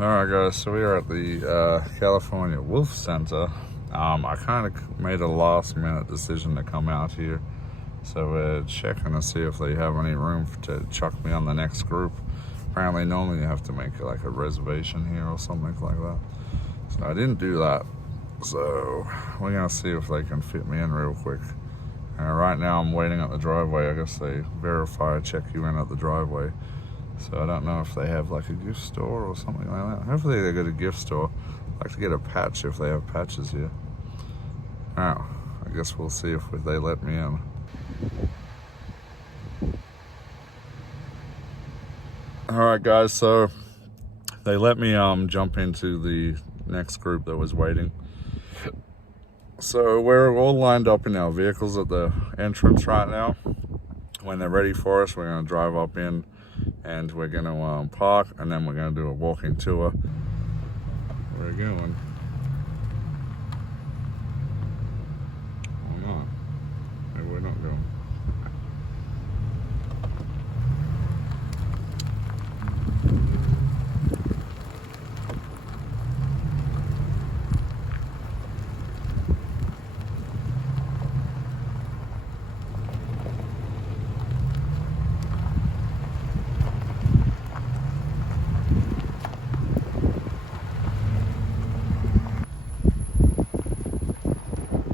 Alright guys, so we are at the California Wolf Center. I kind of made a last minute decision to come out here. So we're checking to see if they have any room to chuck me on the next group. Apparently normally you have to make like a reservation here or something like that. So I didn't do that. So we're gonna see if they can fit me in real quick. Right now I'm waiting at the driveway. I guess they check you in at the driveway. So I don't know if they have like a gift store or something like that. Hopefully they got a gift store. I'd like to get a patch if they have patches here. Now, I guess we'll see if they let me in. Alright guys, so they let me jump into the next group that was waiting. So we're all lined up in our vehicles at the entrance right now. When they're ready for us, we're going to drive up in and we're going to park, and then we're going to do a walking tour. We're going. Or not. Maybe we're not going.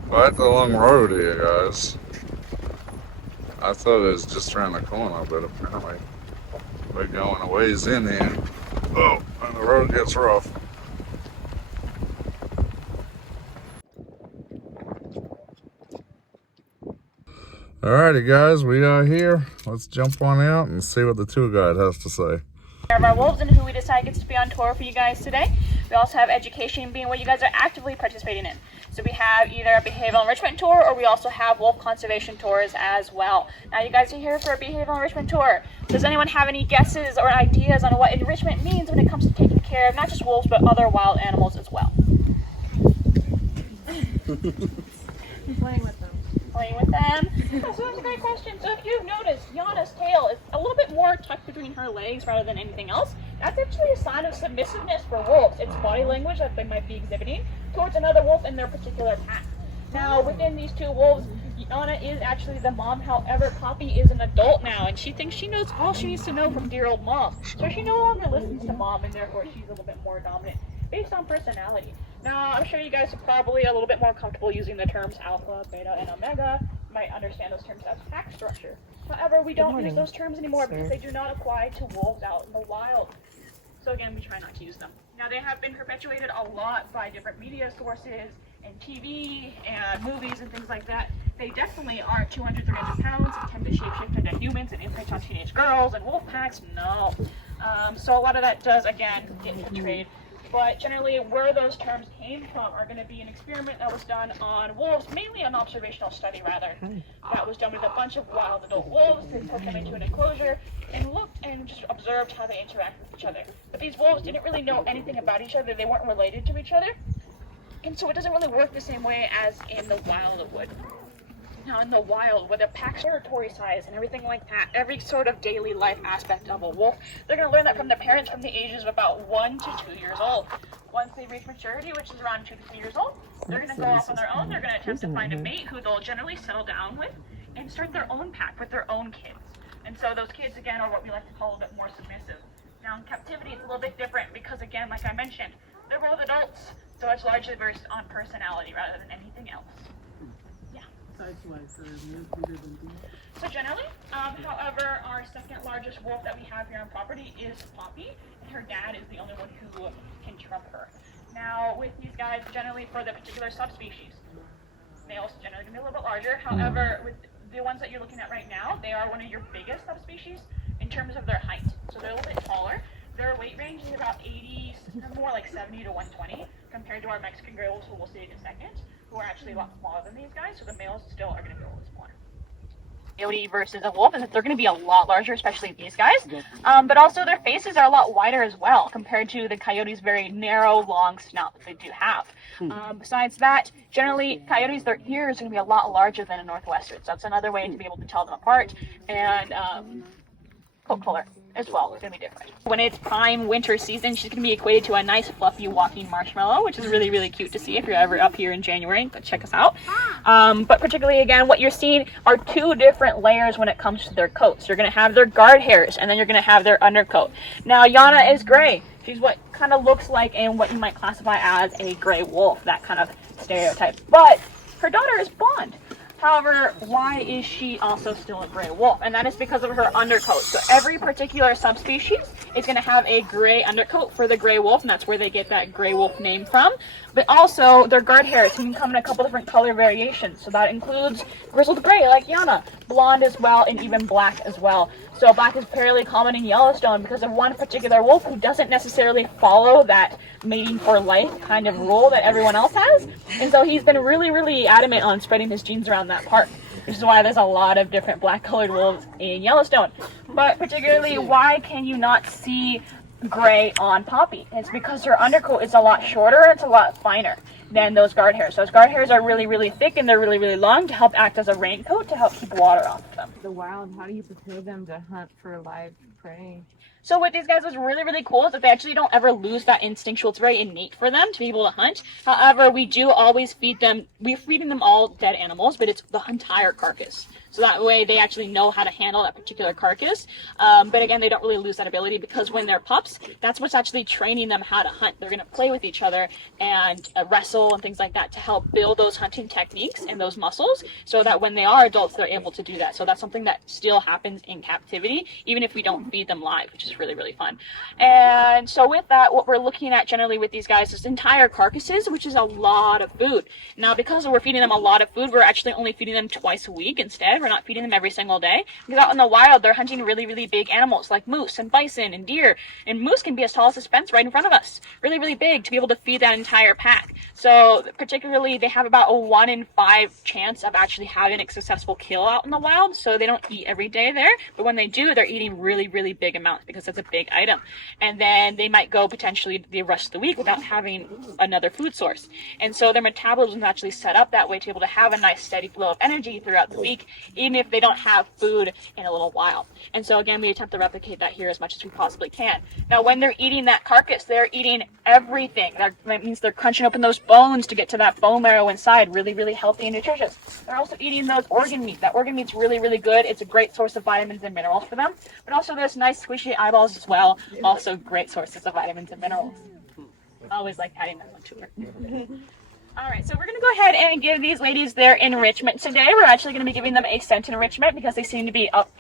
Quite the long road here, guys. I thought it was just around the corner, but apparently we're going a ways in here. Oh, and the road gets rough. Alrighty guys, we are here. Let's jump on out and see what the tour guide has to say. We have our wolves and who we decide gets to be on tour for you guys today. We also have education being what you guys are actively participating in. So we have either a behavioral enrichment tour, or we also have wolf conservation tours as well. Now you guys are here for a behavioral enrichment tour. Does anyone have any guesses or ideas on what enrichment means when it comes to taking care of not just wolves but other wild animals as well? Playing with them. Playing with them? Oh, so that's a great question. So if you've noticed, Yana's tail is a little bit more tucked between her legs rather than anything else. That's actually a sign of submissiveness for wolves. It's body language that they might be exhibiting towards another wolf in their particular pack. Now, within these two wolves, Yana is actually the mom. However, Poppy is an adult now, and she thinks she knows all she needs to know from dear old mom. So she no longer listens to mom, and therefore she's a little bit more dominant based on personality. Now, I'm sure you guys are probably a little bit more comfortable using the terms alpha, beta, and omega. You might understand those terms as pack structure. However, we don't use those terms anymore because they do not apply to wolves out in the wild. So again, we try not to use them. Now, they have been perpetuated a lot by different media sources and TV and movies and things like that. They definitely aren't 200, 300 pounds and tend to shapeshift into humans and imprint on teenage girls and wolf packs. No. So a lot of that does, again, get portrayed. But generally, where those terms came from are going to be an experiment that was done on wolves, mainly an observational study, rather. That was done with a bunch of wild adult wolves. They put them into an enclosure and looked and just observed how they interact with each other. But these wolves didn't really know anything about each other. They weren't related to each other. And so it doesn't really work the same way as in the wild it would. Now, in the wild, with a pack territory size and everything like that, every sort of daily life aspect of a wolf, they're going to learn that from their parents from the ages of about 1 to 2 years old. Once they reach maturity, which is around 2 to 3 years old, they're going to go off on their own. They're going to attempt to find a mate who they'll generally settle down with and start their own pack with their own kids. And so those kids, again, are what we like to call a bit more submissive. Now, in captivity, it's a little bit different because, again, like I mentioned, they're both adults, so it's largely based on personality rather than anything else. So generally, however, our second largest wolf that we have here on property is Poppy, and her dad is the only one who can trump her. Now, with these guys, generally for the particular subspecies, males generally can be a little bit larger. However, with the ones that you're looking at right now, they are one of your biggest subspecies in terms of their height. So they're a little bit taller. Their weight range is about 80, more like 70 to 120, compared to our Mexican gray wolves, who we'll see in a second, who are actually a lot smaller than these guys, so the males still are going to be a little smaller. Coyote versus a wolf is that they're going to be a lot larger, especially these guys, but also their faces are a lot wider as well, compared to the coyote's very narrow, long snout that they do have. Besides that, generally, coyotes, their ears are going to be a lot larger than a Northwestern, so that's another way to be able to tell them apart. And coat color. as well. It's going to be different. When it's prime winter season, she's going to be equated to a nice fluffy walking marshmallow, which is really, really cute to see if you're ever up here in January. Go check us out. But particularly, again, what you're seeing are two different layers when it comes to their coats. You're going to have their guard hairs, and then you're going to have their undercoat. Now, Yana is gray. She's what kind of looks like and what you might classify as a gray wolf, that kind of stereotype. But her daughter is blonde. However, why is she also still a gray wolf? And that is because of her undercoat. So every particular subspecies is going to have a gray undercoat for the gray wolf, and that's where they get that gray wolf name from. But also, their guard hairs can come in a couple different color variations. So that includes grizzled gray, like Yana, blonde as well, and even black as well. So black is fairly common in Yellowstone because of one particular wolf who doesn't necessarily follow that mating for life kind of rule that everyone else has. And so he's been really, really adamant on spreading his genes around that park, which is why there's a lot of different black-colored wolves in Yellowstone. But particularly, why can you not see gray on Poppy? It's because her undercoat is a lot shorter and it's a lot finer than those guard hairs. Those guard hairs are really, really thick and they're really, really long to help act as a raincoat to help keep water off of them. The wild, how do you prepare them to hunt for live prey? So what these guys was really, really cool is that they actually don't ever lose that instinctual. It's very innate for them to be able to hunt. However, we do always feed them, we're feeding them all dead animals, but it's the entire carcass. So that way they actually know how to handle that particular carcass. But again, they don't really lose that ability because when they're pups, that's what's actually training them how to hunt. They're going to play with each other and wrestle and things like that to help build those hunting techniques and those muscles so that when they are adults, they're able to do that. So that's something that still happens in captivity, even if we don't feed them live, which is really, really fun. And so with that, what we're looking at generally with these guys is entire carcasses, which is a lot of food. Now, because we're feeding them a lot of food, we're actually only feeding them twice a week instead. We're not feeding them every single day because out in the wild they're hunting really, really big animals like moose and bison and deer, and moose can be as tall as this fence right in front of us, really, really big, to be able to feed that entire pack. So particularly they have about a 1 in 5 chance of actually having a successful kill out in the wild. So they don't eat every day there, but when they do, they're eating really, really big amounts because that's a big item. And then they might go potentially the rest of the week without having another food source, and so their metabolism is actually set up that way to be able to have a nice steady flow of energy throughout the week, even if they don't have food in a little while. And so again, we attempt to replicate that here as much as we possibly can. Now, when they're eating that carcass, they're eating everything. That means they're crunching open those bones to get to that bone marrow inside, really, really healthy and nutritious. They're also eating those organ meat. That organ meat's really, really good. It's a great source of vitamins and minerals for them, but also there's nice squishy eyeballs as well. Also great sources of vitamins and minerals. I always like adding that one to her. All right, so we're going to go ahead and give these ladies their enrichment today. We're actually going to be giving them a scent enrichment because they seem to be up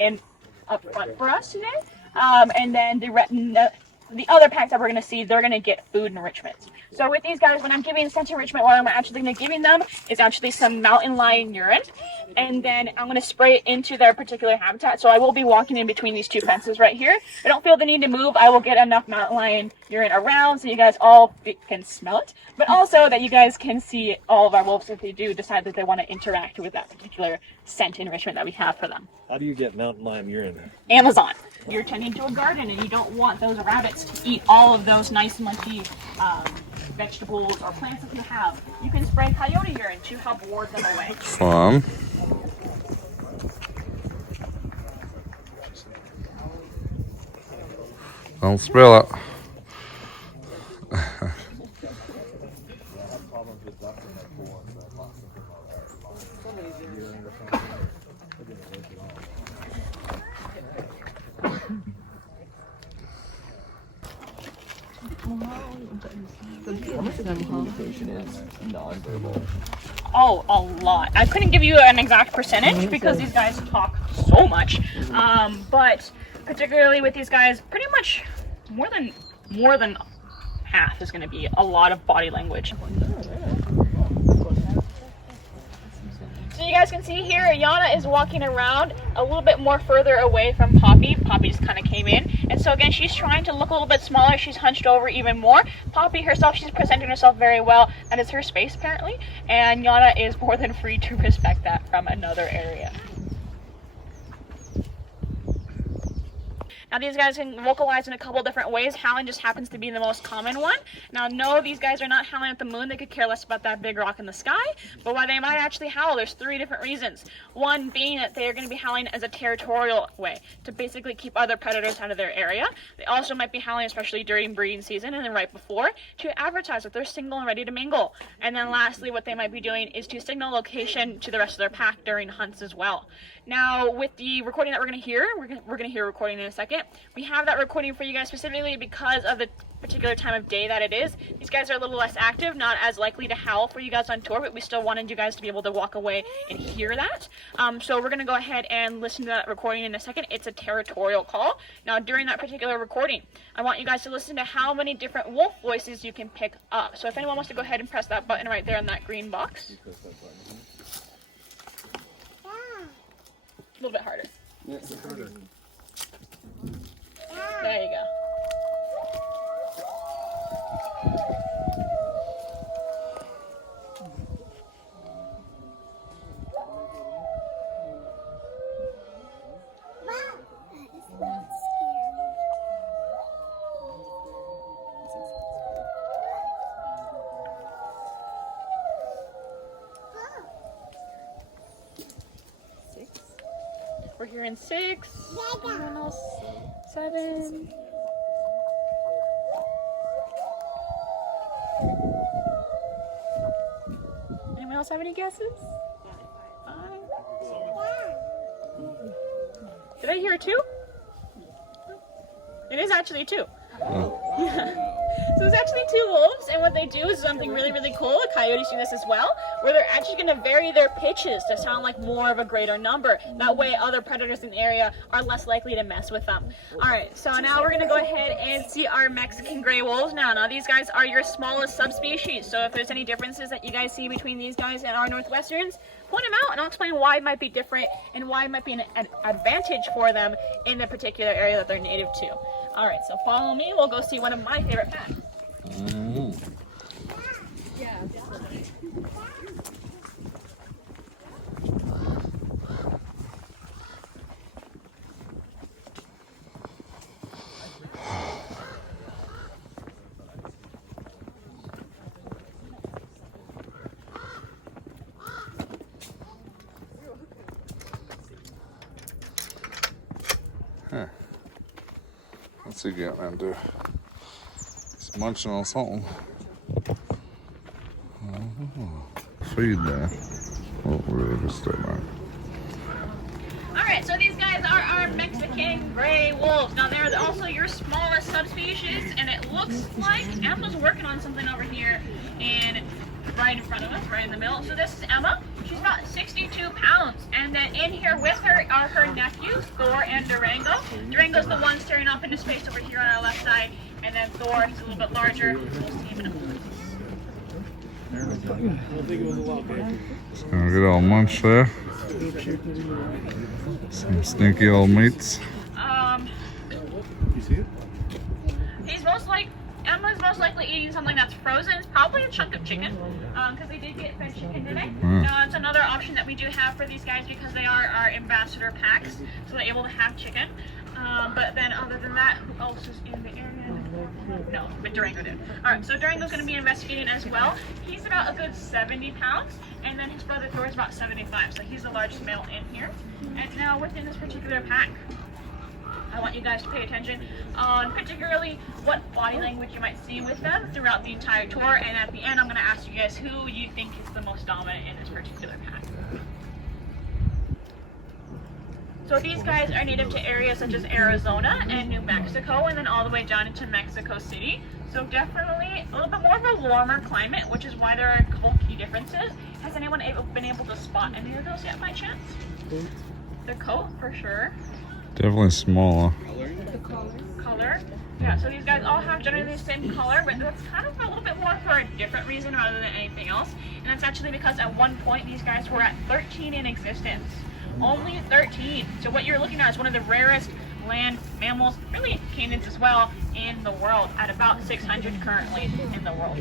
front for us today. And then the other packs that we're going to see, they're going to get food enrichment. So with these guys, when I'm giving scent enrichment, what I'm actually going to be giving them is actually some mountain lion urine. And then I'm going to spray it into their particular habitat. So I will be walking in between these two fences right here. I don't feel the need to move. I will get enough mountain lion urine around so you guys all can smell it, but also that you guys can see all of our wolves if they do decide that they want to interact with that particular scent enrichment that we have for them. How do you get mountain lion urine? Amazon. You're tending to a garden and you don't want those rabbits to eat all of those nice munchy vegetables or plants that you have. You can spray coyote urine to help ward them away. Fun. Don't spill it. How much of that communication is non-verbal? Oh, a lot. I couldn't give you an exact percentage because these guys talk so much. But particularly with these guys, pretty much more than half is going to be a lot of body language. So you guys can see here, Yana is walking around a little bit more further away from Poppy. Poppy just kind of came in. And so again, she's trying to look a little bit smaller. She's hunched over even more. Poppy herself, she's presenting herself very well. That is her space apparently. And Yana is more than free to respect that from another area. Now these guys can vocalize in a couple different ways. Howling just happens to be the most common one. Now no, these guys are not howling at the moon. They could care less about that big rock in the sky. But why they might actually howl, there's 3 different reasons. One being that they are going to be howling as a territorial way to basically keep other predators out of their area. They also might be howling, especially during breeding season and then right before, to advertise that they're single and ready to mingle. And then lastly, what they might be doing is to signal location to the rest of their pack during hunts as well. Now, with the recording that we're going to hear, we're going to hear a recording in a second. We have that recording for you guys specifically because of the particular time of day that it is. These guys are a little less active, not as likely to howl for you guys on tour, but we still wanted you guys to be able to walk away and hear that. So we're going to go ahead and listen to that recording in a second. It's a territorial call. Now, during that particular recording, I want you guys to listen to how many different wolf voices you can pick up. So if anyone wants to go ahead and press that button right there in that green box. A little bit harder. Yeah, it's harder. There you go. We're hearing 6, 7. Anyone else have any guesses? 5. Did I hear 2? It is actually 2. So it's actually 2 wolves, and what they do is something really, really cool. The coyotes do this as well, where they're actually going to vary their pitches to sound like more of a greater number. That way other predators in the area are less likely to mess with them. Alright, so now we're going to go ahead and see our Mexican gray wolves now. Now these guys are your smallest subspecies, so if there's any differences that you guys see between these guys and our Northwesterns, point them out and I'll explain why it might be different and why it might be an advantage for them in the particular area that they're native to. Alright, so follow me, we'll go see one of my favorite packs. Yeah. Huh. What's he getting into? He's munching on something. Feed there. Oh, really? Just stay back. Alright, so these guys are our Mexican gray wolves. Now they're also your smallest subspecies, and it looks like Emma's working on something over here and right in front of us, right in the middle. So this is Emma. She's about 62 pounds, and then in here with her are her nephews, Thor and Durango. Durango's the one staring off into space over here on our left side, and then Thor, he's a little bit larger. We'll see him in a moment. Just gonna get all munched there. Some stinky old meats. You see it? Emma's most likely eating something that's frozen. It's probably a chunk of chicken, because they did get fed chicken today. Now, it's another option that we do have for these guys because they are our ambassador packs, so they're able to have chicken. But then other than that, who else is in the area? No, but Durango did. Alright, so Durango's going to be investigating as well. He's about a good 70 pounds, and then his brother Thor is about 75, so he's the largest male in here. And now within this particular pack, I want you guys to pay attention on particularly what body language you might see with them throughout the entire tour, and at the end I'm going to ask you guys who you think is the most dominant in this particular pack. So these guys are native to areas such as Arizona and New Mexico, and then all the way down into Mexico City. So definitely a little bit more of a warmer climate, which is why there are a couple key differences. Has anyone been able to spot any of those yet by chance? The coat, for sure. Definitely smaller. The Color. Yeah, so these guys all have generally the same color, but that's kind of a little bit more for a different reason rather than anything else. And that's actually because at one point these guys were at 13 in existence. Only 13. So what you're looking at is one of the rarest land mammals, really canids as well, in the world, at about 600 currently in the world.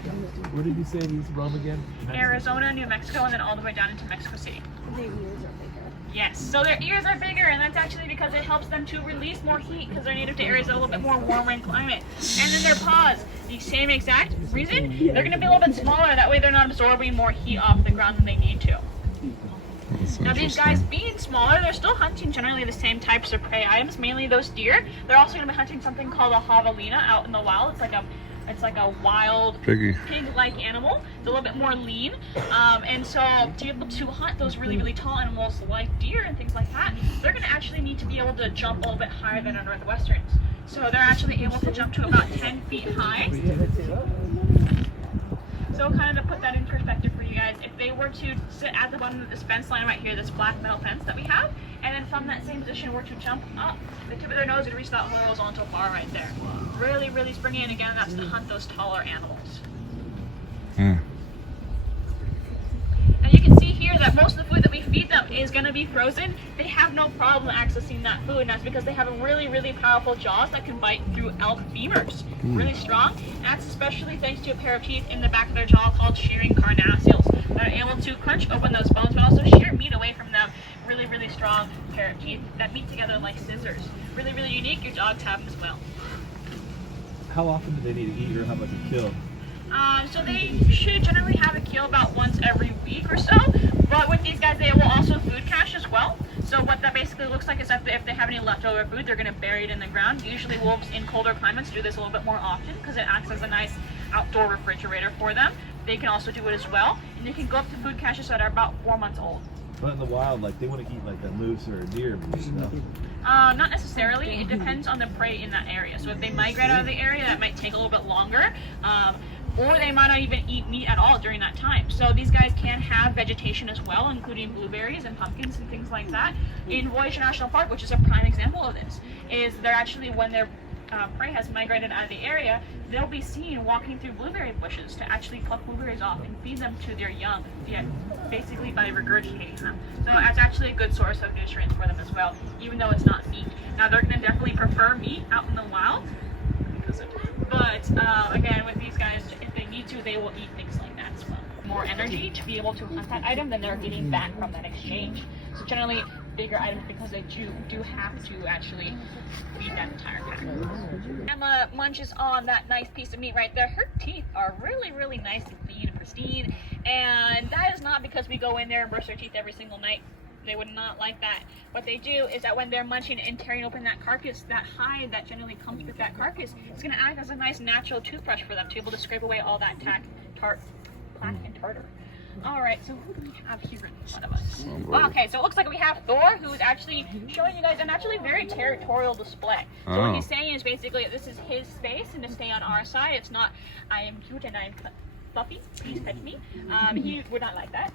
Where did you say these roam again? Arizona, New Mexico, and then all the way down into Mexico City. ears are bigger. Yes, so their ears are bigger, and that's actually because it helps them to release more heat because they're native to areas that are a little bit more warmer in climate. And then their paws, the same exact reason, they're going to be a little bit smaller. That way they're not absorbing more heat off the ground than they need to. Now these guys being smaller, they're still hunting generally the same types of prey items, mainly those deer. They're also going to be hunting something called a javelina out in the wild. It's like a wild pig-like animal. It's a little bit more lean. And so to be able to hunt those really, really tall animals like deer and things like that, they're going to actually need to be able to jump a little bit higher than our Northwesterns. So they're actually able to jump to about 10 feet high. So kind of to put that in perspective for you guys, if they were to sit at the bottom of this fence line right here, this black metal fence that we have, and then from that same position were to jump up, the tip of their nose would reach that horizontal bar right there. Really, really springy, and again, that's to hunt those taller animals. And you can see here that most of the food that we feed them is going to be frozen. They have no problem accessing that food, and that's because they have a really, really powerful jaws that can bite through elk femurs. Really strong. And that's especially thanks to a pair of teeth in the back of their jaw called shearing carnassials that are able to crunch open those bones, but also shear meat away from them. Really, really strong pair of teeth that meet together like scissors. Really, really unique. Your dogs have them as well. How often do they need to eat, or how much to kill? So they should generally have a kill about once every week or so, but with these guys they will also food cache as well. So what that basically looks like is that if they have any leftover food, they're going to bury it in the ground. Usually wolves in colder climates do this a little bit more often because it acts as a nice outdoor refrigerator for them. They can also do it as well, and they can go up to food caches that are about 4 months old. But in the wild, like they want to eat like a moose or a deer, you know? Not necessarily. It depends on the prey in that area. So if they migrate out of the area, that might take a little bit longer. Or they might not even eat meat at all during that time. So these guys can have vegetation as well, including blueberries and pumpkins and things like that. In Voyageur National Park, which is a prime example of this, is they're actually, when their prey has migrated out of the area, they'll be seen walking through blueberry bushes to actually pluck blueberries off and feed them to their young, basically by regurgitating them. So it's actually a good source of nutrients for them as well, even though it's not meat. Now they're going to definitely prefer meat out in the wild, but again, with these guys, if they need to, they will eat things like that as well. More energy to be able to hunt that item than they're getting back from that exchange. So generally, bigger items because they do have to actually feed that entire pack. Emma munches on that nice piece of meat right there. Her teeth are really, really nice and clean and pristine, and that is not because we go in there and brush their teeth every single night. They would not like that. What they do is that when they're munching and tearing open that carcass, that hide that generally comes with that carcass, it's going to act as a nice natural toothbrush for them to be able to scrape away all that plaque and tartar. Alright, so who do we have here in front of us? Okay, so it looks like we have Thor, who is actually showing you guys an actually very territorial display. So what he's saying is basically this is his space, and to stay on our side, it's not, I am cute and I'm fluffy, please pet me. He would not like that.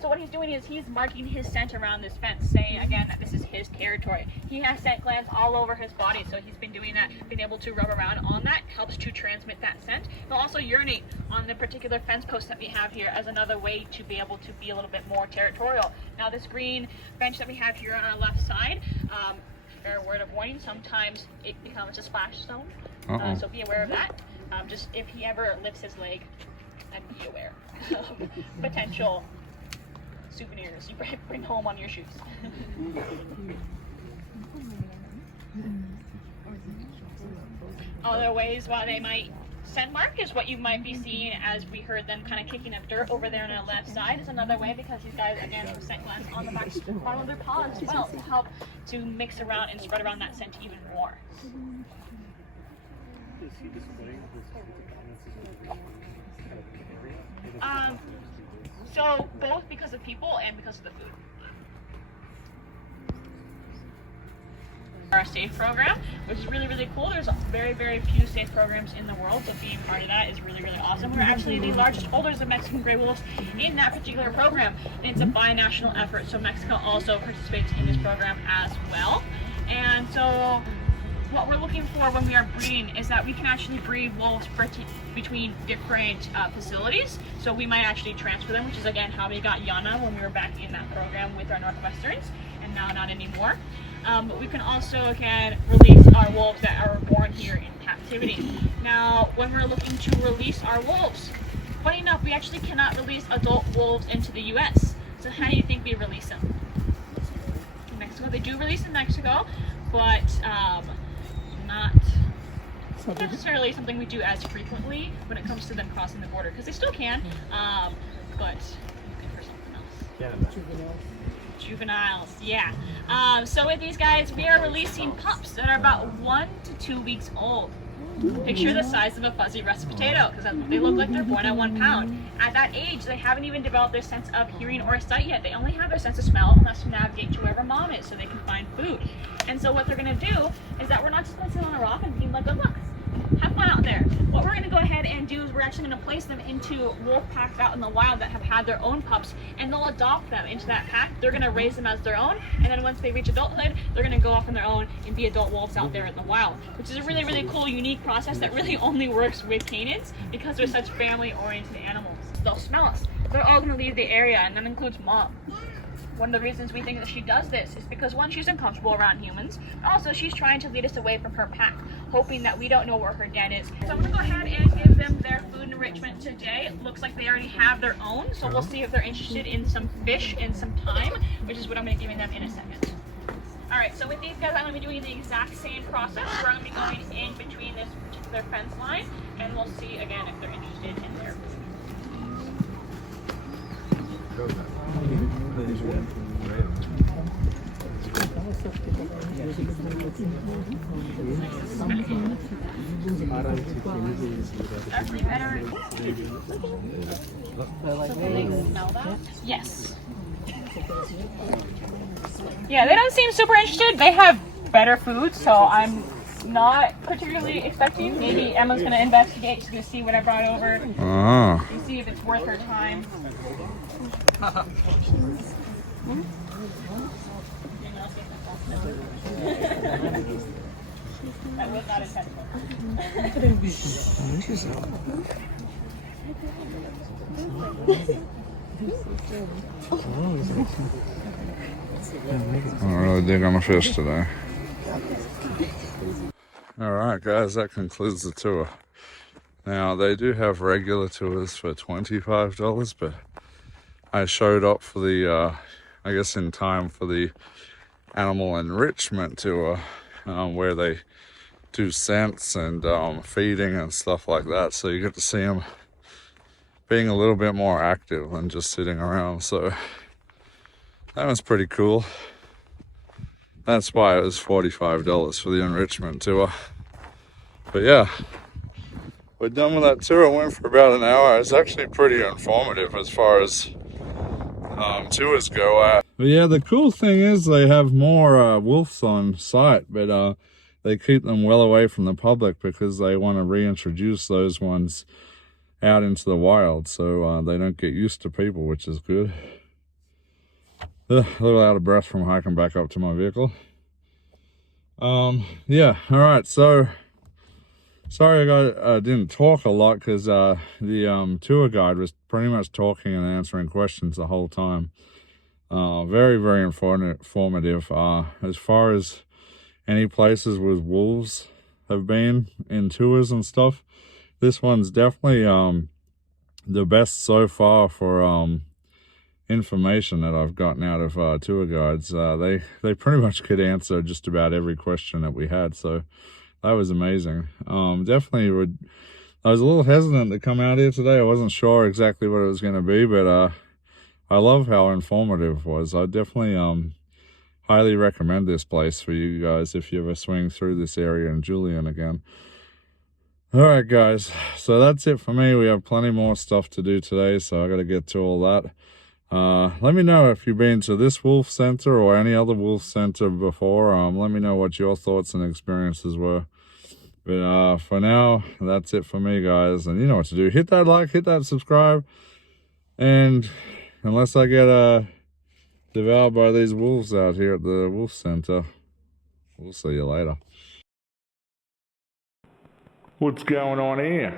So what he's doing is he's marking his scent around this fence, saying again that this is his territory. He has scent glands all over his body, so he's been doing that, being able to rub around on that, helps to transmit that scent. He'll also urinate on the particular fence post that we have here as another way to be able to be a little bit more territorial. Now this green bench that we have here on our left side, fair word of warning, sometimes it becomes a splash zone, so be aware of that. Just if he ever lifts his leg, then be aware of potential souvenirs you bring home on your shoes. Other ways why they might scent mark is what you might be seeing as we heard them kind of kicking up dirt over there on the left side is another way, because these guys again have scent glands on the back bottom of their paws as well to help to mix around and spread around that scent even more. So both because of people and because of the food. Our SAFE program, which is really, really cool. There's very, very few SAFE programs in the world, so being part of that is really, really awesome. We're actually the largest holders of Mexican gray wolves in that particular program. And it's a bi-national effort, so Mexico also participates in this program as well. And so what we're looking for when we are breeding is that we can actually breed wolves between different facilities. So we might actually transfer them, which is again how we got Yana when we were back in that program with our Northwesterns, and now not anymore. But we can also again release our wolves that are born here in captivity. Now, when we're looking to release our wolves, funny enough, we actually cannot release adult wolves into the U.S. So how do you think we release them? Mexico. They do release in Mexico, but not necessarily something we do as frequently when it comes to them crossing the border, because they still can, but looking for something else. Juveniles, yeah. So with these guys, we are releasing pups that are about 1 to 2 weeks old. Picture the size of a fuzzy russet potato, because that's what they look like. They're born at 1 pound. At that age, they haven't even developed their sense of hearing or sight yet. They only have their sense of smell, and that's to navigate to wherever mom is so they can find food. And so what they're going to do is that we're not just going to sit on a rock and be like, good luck, have fun out there. What we're going to go ahead and do is we're actually going to place them into wolf packs out in the wild that have had their own pups, and they'll adopt them into that pack. They're going to raise them as their own, and then once they reach adulthood, they're going to go off on their own and be adult wolves out there in the wild, which is a really, really cool, unique process that really only works with canids because they're such family-oriented animals. They'll smell us. They're all going to leave the area, and that includes mom. One of the reasons we think that she does this is because, one, she's uncomfortable around humans. Also, she's trying to lead us away from her pack, hoping that we don't know where her den is. So I'm going to go ahead and give them their food enrichment today. It looks like they already have their own, so we'll see if they're interested in some fish and some thyme, which is what I'm going to be giving them in a second. Alright, so with these guys, I'm going to be doing the exact same process. We're going to be going in between this particular fence line, and we'll see again if they're interested in their food. Yes. Yeah, they don't seem super interested. They have better food, so I'm not particularly expecting. Maybe Emma's going to investigate to see what I brought over and see if it's worth her time. That was not intentional. I'm really dig on the fish today. Alright guys, that concludes the tour. Now they do have regular tours for $25, but I showed up for the, I guess in time for the animal enrichment tour, where they do scents and feeding and stuff like that, so you get to see them being a little bit more active than just sitting around. So that was pretty cool. That's why it was $45 for the enrichment tour. But yeah, we're done with that tour. It went for about an hour. It's actually pretty informative as far as tours go. But yeah, the cool thing is they have more wolves on site, but they keep them well away from the public because they want to reintroduce those ones out into the wild, so they don't get used to people, which is good. A little out of breath from hiking back up to my vehicle. Yeah, all right, so sorry I didn't talk a lot because the tour guide was pretty much talking and answering questions the whole time. Very, very informative. As far as any places with wolves have been in tours and stuff, this one's definitely the best so far for information that I've gotten out of tour guides. They pretty much could answer just about every question that we had, so that was amazing. Definitely would. I was a little hesitant to come out here today. I wasn't sure exactly what it was going to be, but I love how informative it was. I definitely highly recommend this place for you guys if you ever swing through this area in Julian again. Alright guys, so that's it for me. We have plenty more stuff to do today, so I got to get to all that. Let me know if you've been to this wolf center or any other wolf center before. Let me know what your thoughts and experiences were. But for now, that's it for me, guys. And you know what to do. Hit that like, hit that subscribe. And unless I get devoured by these wolves out here at the wolf center, we'll see you later. What's going on here?